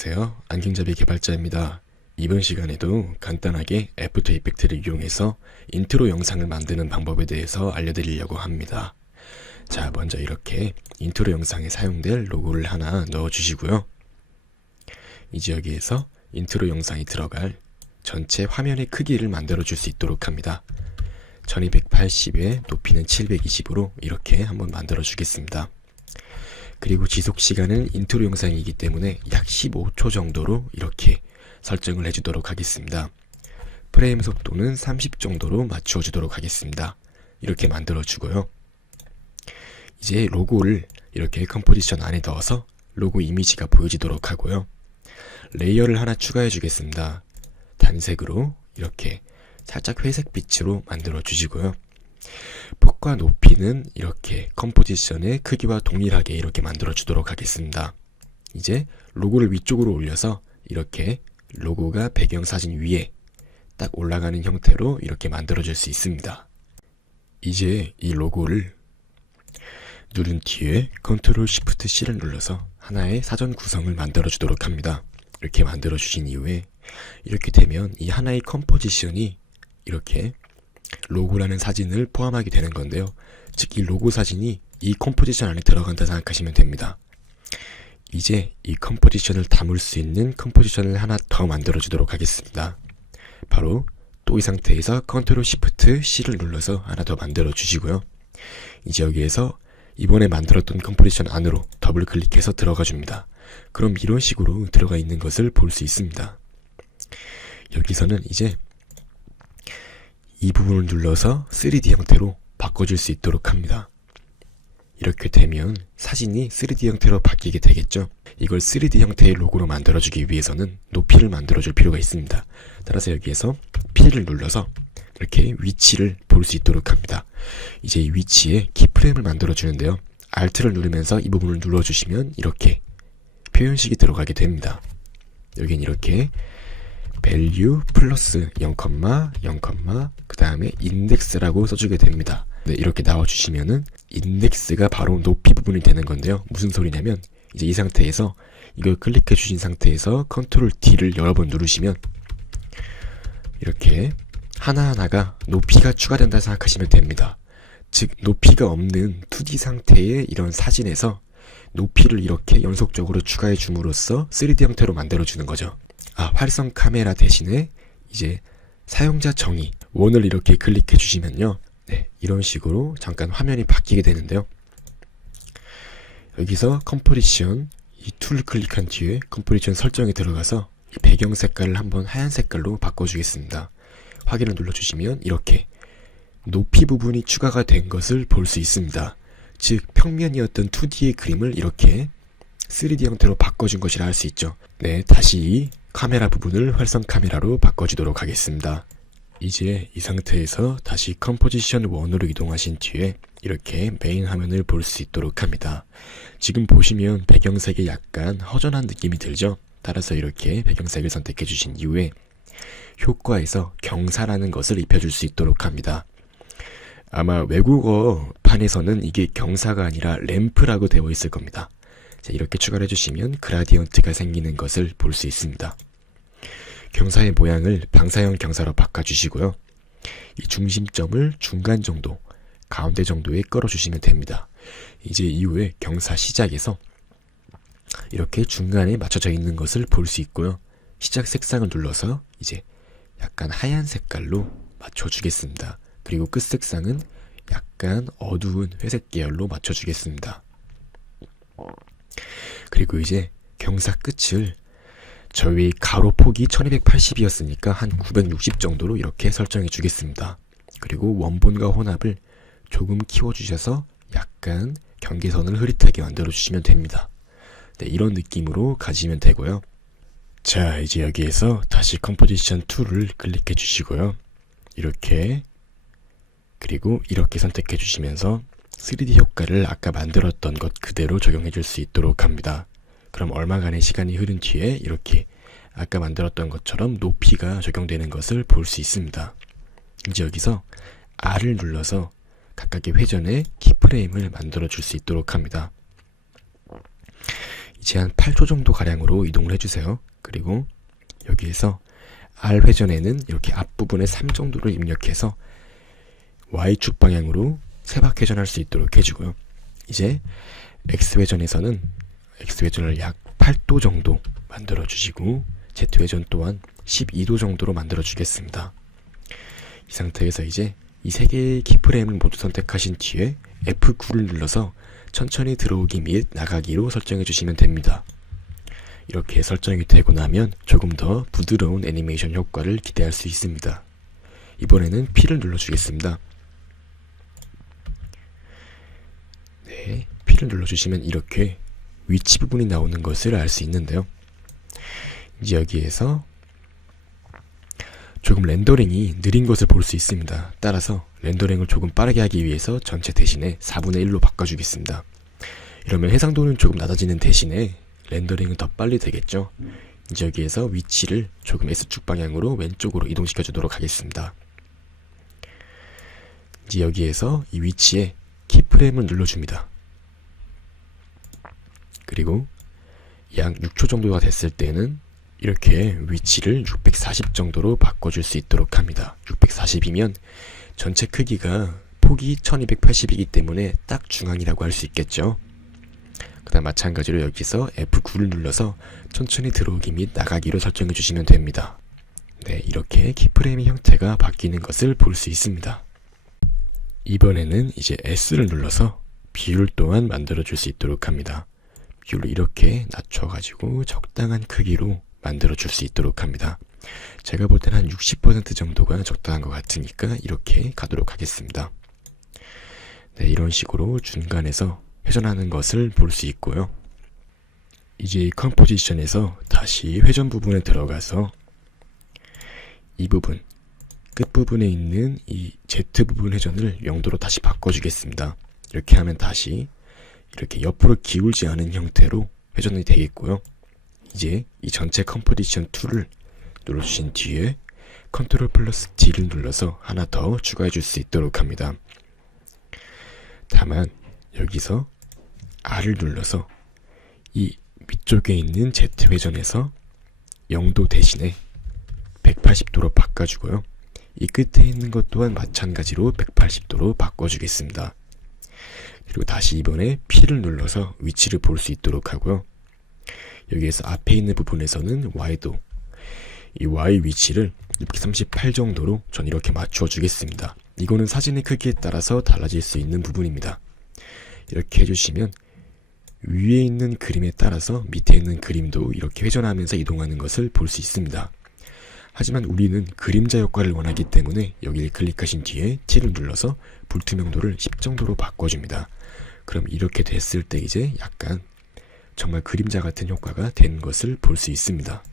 안녕하세요. 안경잡이 개발자입니다. 이번 시간에도 간단하게 애프터 이펙트를 이용해서 인트로 영상을 만드는 방법에 대해서 알려드리려고 합니다. 자, 먼저 이렇게 인트로 영상에 사용될 로고를 하나 넣어주시고요. 이제 여기에서 인트로 영상이 들어갈 전체 화면의 크기를 만들어 줄 수 있도록 합니다. 1280에 높이는 720으로 이렇게 한번 만들어 주겠습니다. 그리고 지속시간은 인트로 영상이기 때문에 약 15초 정도로 이렇게 설정을 해주도록 하겠습니다. 프레임 속도는 30 정도로 맞추어 주도록 하겠습니다. 이렇게 만들어 주고요. 이제 로고를 이렇게 컴포지션 안에 넣어서 로고 이미지가 보여지도록 하고요. 레이어를 하나 추가해 주겠습니다. 단색으로 이렇게 살짝 회색 빛으로 만들어 주시고요. 폭과 높이는 이렇게 컴포지션의 크기와 동일하게 이렇게 만들어 주도록 하겠습니다. 이제 로고를 위쪽으로 올려서 이렇게 로고가 배경사진 위에 딱 올라가는 형태로 이렇게 만들어 줄 수 있습니다. 이제 이 로고를 누른 뒤에 컨트롤 쉬프트 C를 눌러서 하나의 사전 구성을 만들어 주도록 합니다. 이렇게 만들어 주신 이후에 이렇게 되면 이 하나의 컴포지션이 이렇게 로고라는 사진을 포함하게 되는 건데요. 즉 이 로고 사진이 이 컴포지션 안에 들어간다 생각하시면 됩니다. 이제 이 컴포지션을 담을 수 있는 컴포지션을 하나 더 만들어 주도록 하겠습니다. 바로 또 이 상태에서 컨트롤 쉬프트 C를 눌러서 하나 더 만들어 주시고요. 이제 여기에서 이번에 만들었던 컴포지션 안으로 더블 클릭해서 들어가 줍니다. 그럼 이런 식으로 들어가 있는 것을 볼 수 있습니다. 여기서는 이제 이 부분을 눌러서 3D 형태로 바꿔줄 수 있도록 합니다. 이렇게 되면 사진이 3D 형태로 바뀌게 되겠죠. 이걸 3D 형태의 로고로 만들어주기 위해서는 높이를 만들어줄 필요가 있습니다. 따라서 여기에서 P를 눌러서 이렇게 위치를 볼 수 있도록 합니다. 이제 이 위치에 키프레임을 만들어주는데요. Alt를 누르면서 이 부분을 눌러주시면 이렇게 표현식이 들어가게 됩니다. 여긴 이렇게 value 플러스 0, 0, 그 다음에 index라고 써주게 됩니다. 네, 이렇게 나와주시면은 index가 바로 높이 부분이 되는 건데요. 무슨 소리냐면 이제 이 상태에서 이걸 클릭해 주신 상태에서 컨트롤 D를 여러 번 누르시면 이렇게 하나하나가 높이가 추가된다 생각하시면 됩니다. 즉 높이가 없는 2D 상태의 이런 사진에서 높이를 이렇게 연속적으로 추가해 줌으로써 3D 형태로 만들어 주는 거죠. 활성 카메라 대신에 이제 사용자 정의 원을 이렇게 클릭해 주시면요. 네, 이런 식으로 잠깐 화면이 바뀌게 되는데요. 여기서 컴포지션 이 툴을 클릭한 뒤에 컴포지션 설정에 들어가서 이 배경 색깔을 한번 하얀 색깔로 바꿔주겠습니다. 확인을 눌러주시면 이렇게 높이 부분이 추가가 된 것을 볼 수 있습니다. 즉 평면이었던 2D의 그림을 이렇게 3D 형태로 바꿔준 것이라 할 수 있죠. 네, 다시 카메라 부분을 활성 카메라로 바꿔주도록 하겠습니다. 이제 이 상태에서 다시 컴포지션 1으로 이동하신 뒤에 이렇게 메인 화면을 볼 수 있도록 합니다. 지금 보시면 배경색이 약간 허전한 느낌이 들죠? 따라서 이렇게 배경색을 선택해 주신 이후에 효과에서 경사라는 것을 입혀줄 수 있도록 합니다. 아마 외국어판에서는 이게 경사가 아니라 램프라고 되어 있을 겁니다. 자, 이렇게 추가를 해주시면 그라디언트가 생기는 것을 볼 수 있습니다. 경사의 모양을 방사형 경사로 바꿔주시고요. 이 중심점을 중간 정도, 가운데 정도에 끌어주시면 됩니다. 이제 이후에 경사 시작에서 이렇게 중간에 맞춰져 있는 것을 볼 수 있고요. 시작 색상을 눌러서 이제 약간 하얀 색깔로 맞춰주겠습니다. 그리고 끝 색상은 약간 어두운 회색 계열로 맞춰주겠습니다. 그리고 이제 경사 끝을 저희 가로 폭이 1280이었으니까 한 960 정도로 이렇게 설정해 주겠습니다. 그리고 원본과 혼합을 조금 키워주셔서 약간 경계선을 흐릿하게 만들어 주시면 됩니다. 네, 이런 느낌으로 가지면 되고요. 자, 이제 여기에서 다시 컴포지션 툴을 클릭해 주시고요. 이렇게 그리고 이렇게 선택해 주시면서 3D 효과를 아까 만들었던 것 그대로 적용해 줄 수 있도록 합니다. 그럼 얼마간의 시간이 흐른 뒤에 이렇게 아까 만들었던 것처럼 높이가 적용되는 것을 볼 수 있습니다. 이제 여기서 R을 눌러서 각각의 회전에 키프레임을 만들어 줄 수 있도록 합니다. 위치 한 8초 정도 가량으로 이동을 해주세요. 그리고 여기에서 R 회전에는 이렇게 앞부분에 3 정도를 입력해서 Y축 방향으로 3바퀴 회전할 수 있도록 해주고요. 이제 X 회전에서는 X 회전을 약 8도 정도 만들어 주시고 Z 회전 또한 12도 정도로 만들어 주겠습니다. 이 상태에서 이제 이 3개의 키프레임을 모두 선택하신 뒤에 F9를 눌러서 천천히 들어오기 및 나가기로 설정해 주시면 됩니다. 이렇게 설정이 되고 나면 조금 더 부드러운 애니메이션 효과를 기대할 수 있습니다. 이번에는 P를 눌러주겠습니다. 네, P를 눌러주시면 이렇게 위치 부분이 나오는 것을 알 수 있는데요. 이제 여기에서 조금 렌더링이 느린 것을 볼 수 있습니다. 따라서 렌더링을 조금 빠르게 하기 위해서 전체 대신에 4분의 1로 바꿔주겠습니다. 이러면 해상도는 조금 낮아지는 대신에 렌더링은 더 빨리 되겠죠. 이제 여기에서 위치를 조금 S축 방향으로 왼쪽으로 이동시켜 주도록 하겠습니다. 이제 여기에서 이 위치에 키프레임을 눌러줍니다. 그리고 약 6초 정도가 됐을 때는 이렇게 위치를 640 정도로 바꿔줄 수 있도록 합니다. 640이면 전체 크기가 폭이 1280이기 때문에 딱 중앙이라고 할 수 있겠죠. 그 다음 마찬가지로 여기서 F9를 눌러서 천천히 들어오기 및 나가기로 설정해 주시면 됩니다. 네, 이렇게 키프레임의 형태가 바뀌는 것을 볼 수 있습니다. 이번에는 이제 S를 눌러서 비율 또한 만들어 줄 수 있도록 합니다. 비율을 이렇게 낮춰가지고 적당한 크기로 만들어 줄 수 있도록 합니다. 제가 볼 때는 한 60% 정도가 적당한 것 같으니까 이렇게 가도록 하겠습니다. 네, 이런 식으로 중간에서 회전하는 것을 볼 수 있고요. 이제 이 컴포지션에서 다시 회전 부분에 들어가서 이 부분, 끝부분에 있는 이 Z 부분 회전을 0도로 다시 바꿔주겠습니다. 이렇게 하면 다시 이렇게 옆으로 기울지 않은 형태로 회전이 되겠고요. 이제 이 전체 컴포지션 2를 눌러주신 뒤에 컨트롤 플러스 D를 눌러서 하나 더 추가해 줄 수 있도록 합니다. 다만 여기서 R을 눌러서 이 위쪽에 있는 Z 회전에서 0도 대신에 180도로 바꿔주고요. 이 끝에 있는 것 또한 마찬가지로 180도로 바꿔주겠습니다. 그리고 다시 이번에 P를 눌러서 위치를 볼 수 있도록 하고요. 여기에서 앞에 있는 부분에서는 Y도, 이 Y 위치를 638 정도로 전 이렇게 맞추어 주겠습니다. 이거는 사진의 크기에 따라서 달라질 수 있는 부분입니다. 이렇게 해주시면 위에 있는 그림에 따라서 밑에 있는 그림도 이렇게 회전하면서 이동하는 것을 볼 수 있습니다. 하지만 우리는 그림자 효과를 원하기 때문에 여기를 클릭하신 뒤에 T를 눌러서 불투명도를 10 정도로 바꿔줍니다. 그럼 이렇게 됐을 때 이제 약간 정말 그림자 같은 효과가 된 것을 볼 수 있습니다.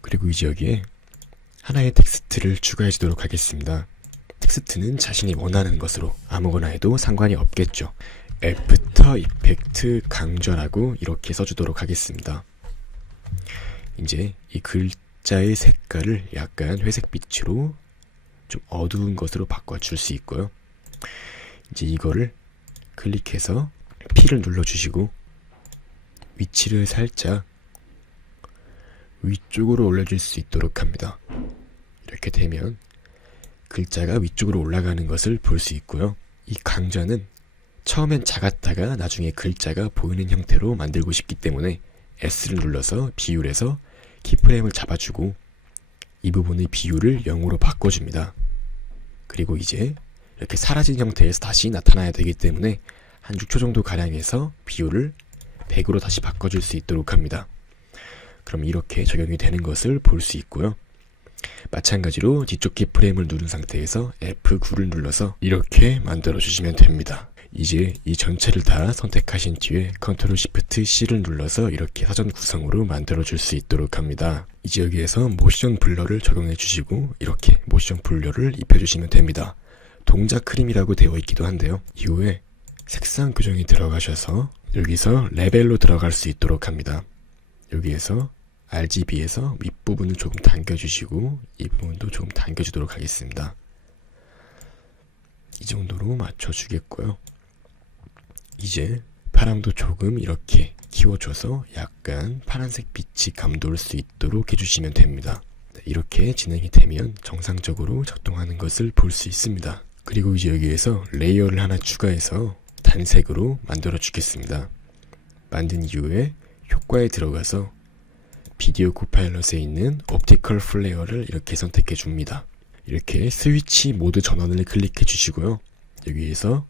그리고 이제 여기에 하나의 텍스트를 추가해 주도록 하겠습니다. 텍스트는 자신이 원하는 것으로 아무거나 해도 상관이 없겠죠. 애프터 이펙트 강조라고 이렇게 써주도록 하겠습니다. 이제 이 글자의 색깔을 약간 회색빛으로 좀 어두운 것으로 바꿔줄 수 있고요. 이제 이거를 클릭해서 P를 눌러주시고 위치를 살짝 위쪽으로 올려줄 수 있도록 합니다. 이렇게 되면 글자가 위쪽으로 올라가는 것을 볼 수 있고요. 이 강좌는 처음엔 작았다가 나중에 글자가 보이는 형태로 만들고 싶기 때문에 S를 눌러서 비율에서 키프레임을 잡아주고 이 부분의 비율을 0으로 바꿔줍니다. 그리고 이제 이렇게 사라진 형태에서 다시 나타나야 되기 때문에 한 6초 정도 가량해서 비율을 100으로 다시 바꿔줄 수 있도록 합니다. 그럼 이렇게 적용이 되는 것을 볼 수 있고요. 마찬가지로 뒤쪽 키프레임을 누른 상태에서 F9를 눌러서 이렇게 만들어 주시면 됩니다. 이제 이 전체를 다 선택하신 뒤에 컨트롤 시프트 C를 눌러서 이렇게 사전 구성으로 만들어 줄 수 있도록 합니다. 이제 여기에서 모션 블러를 적용해 주시고 이렇게 모션 블러를 입혀 주시면 됩니다. 동작 크림이라고 되어 있기도 한데요. 이후에 색상 교정에 들어가셔서 여기서 레벨로 들어갈 수 있도록 합니다. 여기에서 RGB에서 윗부분을 조금 당겨주시고 이 부분도 조금 당겨주도록 하겠습니다. 이 정도로 맞춰주겠고요. 이제 파랑도 조금 이렇게 키워줘서 약간 파란색 빛이 감돌 수 있도록 해주시면 됩니다. 이렇게 진행이 되면 정상적으로 작동하는 것을 볼 수 있습니다. 그리고 이제 여기에서 레이어를 하나 추가해서 단색으로 만들어 주겠습니다. 만든 이후에 효과에 들어가서 비디오 코파일럿에 있는 옵티컬 플레어를 이렇게 선택해 줍니다. 이렇게 스위치 모드 전원을 클릭해 주시고요. 여기에서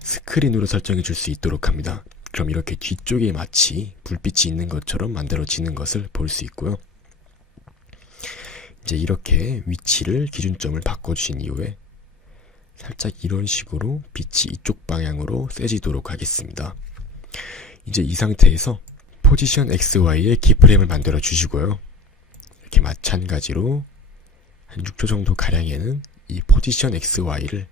스크린으로 설정해 줄 수 있도록 합니다. 그럼 이렇게 뒤쪽에 마치 불빛이 있는 것처럼 만들어지는 것을 볼 수 있고요. 이제 이렇게 위치를 기준점을 바꿔주신 이후에 살짝 이런 식으로 빛이 이쪽 방향으로 세지도록 하겠습니다. 이제 이 상태에서 포지션 XY의 키프레임을 만들어 주시고요. 이렇게 마찬가지로 한 6초 정도 가량에는 이 포지션 XY를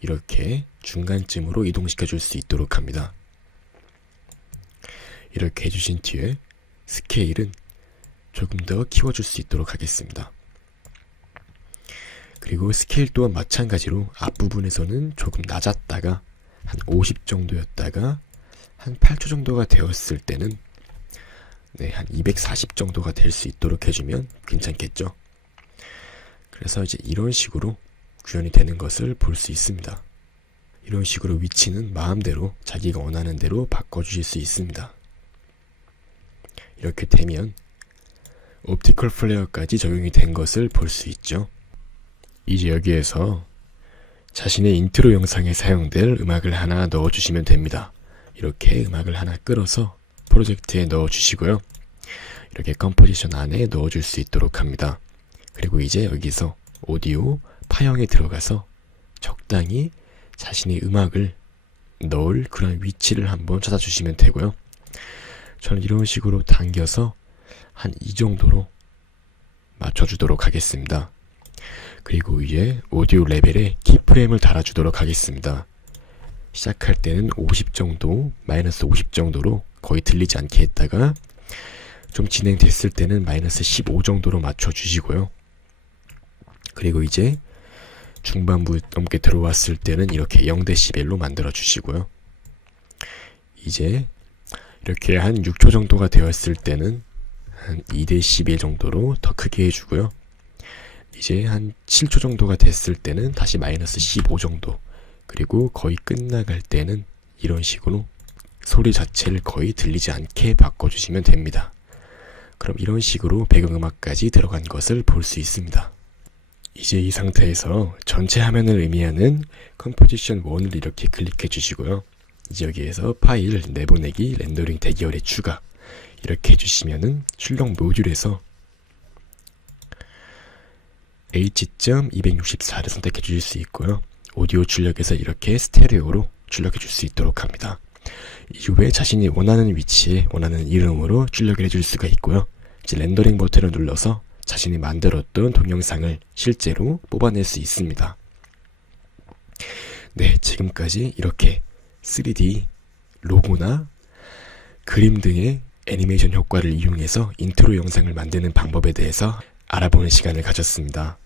이렇게 중간쯤으로 이동시켜 줄 수 있도록 합니다. 이렇게 해주신 뒤에 스케일은 조금 더 키워줄 수 있도록 하겠습니다. 그리고 스케일 또한 마찬가지로 앞부분에서는 조금 낮았다가 한 50 정도였다가 한 8초 정도가 되었을 때는 한 240 정도가 될 수 있도록 해주면 괜찮겠죠. 그래서 이제 이런 식으로 구현이 되는 것을 볼 수 있습니다. 이런 식으로 위치는 마음대로 자기가 원하는 대로 바꿔주실 수 있습니다. 이렇게 되면 옵티컬 플레어까지 적용이 된 것을 볼 수 있죠. 이제 여기에서 자신의 인트로 영상에 사용될 음악을 하나 넣어주시면 됩니다. 이렇게 음악을 하나 끌어서 프로젝트에 넣어주시고요. 이렇게 컴포지션 안에 넣어줄 수 있도록 합니다. 그리고 이제 여기서 오디오 파형에 들어가서 적당히 자신의 음악을 넣을 그런 위치를 한번 찾아주시면 되고요. 저는 이런 식으로 당겨서 한 이 정도로 맞춰주도록 하겠습니다. 그리고 이제 오디오 레벨에 키프레임을 달아주도록 하겠습니다. 시작할 때는 50 정도, 마이너스 50 정도로 거의 들리지 않게 했다가 좀 진행됐을 때는 마이너스 15 정도로 맞춰주시고요. 그리고 이제 중반부 넘게 들어왔을 때는 이렇게 0dB로 만들어 주시고요. 이제 이렇게 한 6초 정도가 되었을 때는 한 2dB 정도로 더 크게 해주고요. 이제 한 7초 정도가 됐을 때는 다시 마이너스 15 정도, 그리고 거의 끝나갈 때는 이런 식으로 소리 자체를 거의 들리지 않게 바꿔주시면 됩니다. 그럼 이런 식으로 배경음악까지 들어간 것을 볼 수 있습니다. 이제 이 상태에서 전체 화면을 의미하는 컴포지션 1을 이렇게 클릭해 주시고요. 이제 여기에서 파일 내보내기 렌더링 대기열의 추가 이렇게 해주시면은 출력 모듈에서 H.264를 선택해 주실 수 있고요. 오디오 출력에서 이렇게 스테레오로 출력해 줄 수 있도록 합니다. 이후에 자신이 원하는 위치에 원하는 이름으로 출력을 해줄 수가 있고요. 이제 렌더링 버튼을 눌러서 자신이 만들었던 동영상을 실제로 뽑아낼 수 있습니다. 네, 지금까지 이렇게 3D 로고나 그림 등의 애니메이션 효과를 이용해서 인트로 영상을 만드는 방법에 대해서 알아보는 시간을 가졌습니다.